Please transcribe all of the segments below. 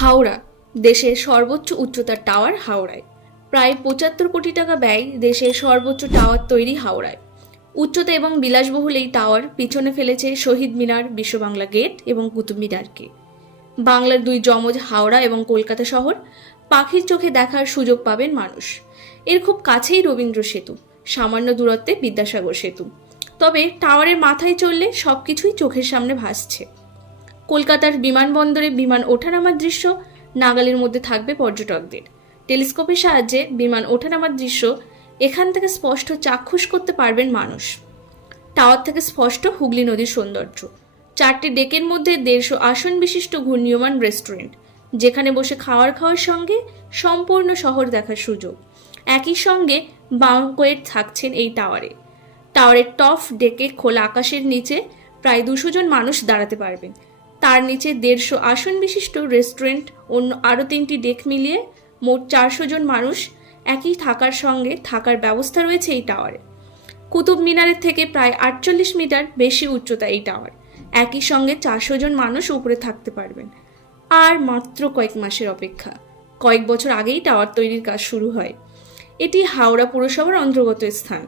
হাওড়া দেশের সর্বোচ্চ উচ্চতার টাওয়ার হাওড়ায়। প্রায় ৭৫ কোটি টাকা ব্যয় দেশের সর্বোচ্চ টাওয়ার তৈরি হাওড়ায়। উচ্চতা এবং বিলাসবহুল এই টাওয়ার পিছনে ফেলেছে শহীদ মিনার, বিশ্ববাংলা গেট এবং কুতুব মিনারকে। বাংলার দুই যমজ হাওড়া এবং কলকাতা শহর পাখির চোখে দেখার সুযোগ পাবেন মানুষ। এর খুব কাছেই রবীন্দ্র সেতু, সামান্য দূরত্বে বিদ্যাসাগর সেতু। তবে টাওয়ারের মাথায় চললে সবকিছুই চোখের সামনে ভাসছে। কলকাতার বিমানবন্দরে বিমান ওঠানামার দৃশ্য নাগালের মধ্যে থাকবে পর্যটকদের। টেলিস্কোপের সাহায্যে বিমান ওঠানামার দৃশ্য এখান থেকে স্পষ্ট চাক্ষুষ করতে পারবেন মানুষ। টাওয়ার থেকে স্পষ্ট হুগলি নদীর সৌন্দর্য। 4টি ডেকের মধ্যে 150 আসন বিশিষ্ট ঘূর্ণীয়মান রেস্টুরেন্ট, যেখানে বসে খাওয়ার সঙ্গে সম্পূর্ণ শহর দেখার সুযোগ। একই সঙ্গে বাঙ্কোয়েট থাকছেন এই টাওয়ারে। টাওয়ারের টপ ডেকে খোলা আকাশের নিচে প্রায় 200 জন মানুষ দাঁড়াতে পারবেন। তার নিচে 150 আসন বিশিষ্ট রেস্টুরেন্ট, অন্য আরও 3টি ডেক মিলিয়ে মোট 400 জন মানুষ একই থাকার সঙ্গে থাকার ব্যবস্থা রয়েছে এই টাওয়ারে। কুতুব মিনারের থেকে প্রায় 48 মিটার বেশি উচ্চতা এই টাওয়ার। একই সঙ্গে 400 জন মানুষ উপরে থাকতে পারবেন। আর মাত্র কয়েক মাসের অপেক্ষা। কয়েক বছর আগেই টাওয়ার তৈরির কাজ শুরু হয়। এটি হাওড়া পুরসভার অন্তর্গত স্থান,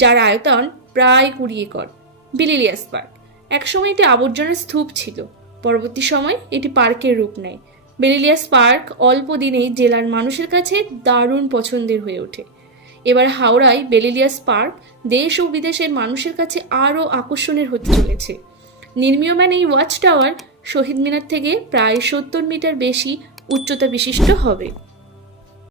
যার আয়তন প্রায় 20 একর। বেলিলিয়াস পার্ক একসময় এটি আবর্জনার স্তূপ ছিল, পরবর্তী সময় এটি পার্কের রূপ নেয়। বেলিলিয়াস পার্ক অল্প দিনেই জেলার মানুষের কাছে দারুণ পছন্দের হয়ে ওঠে। এবার হাওড়ায় বেলিলিয়াস পার্ক দেশ ও বিদেশের মানুষের কাছে আরও আকর্ষণীয় হতে চলেছে। নির্মীয়মান এই ওয়াচ টাওয়ার শহীদ মিনার থেকে প্রায় 70 মিটার বেশি উচ্চতা বিশিষ্ট হবে।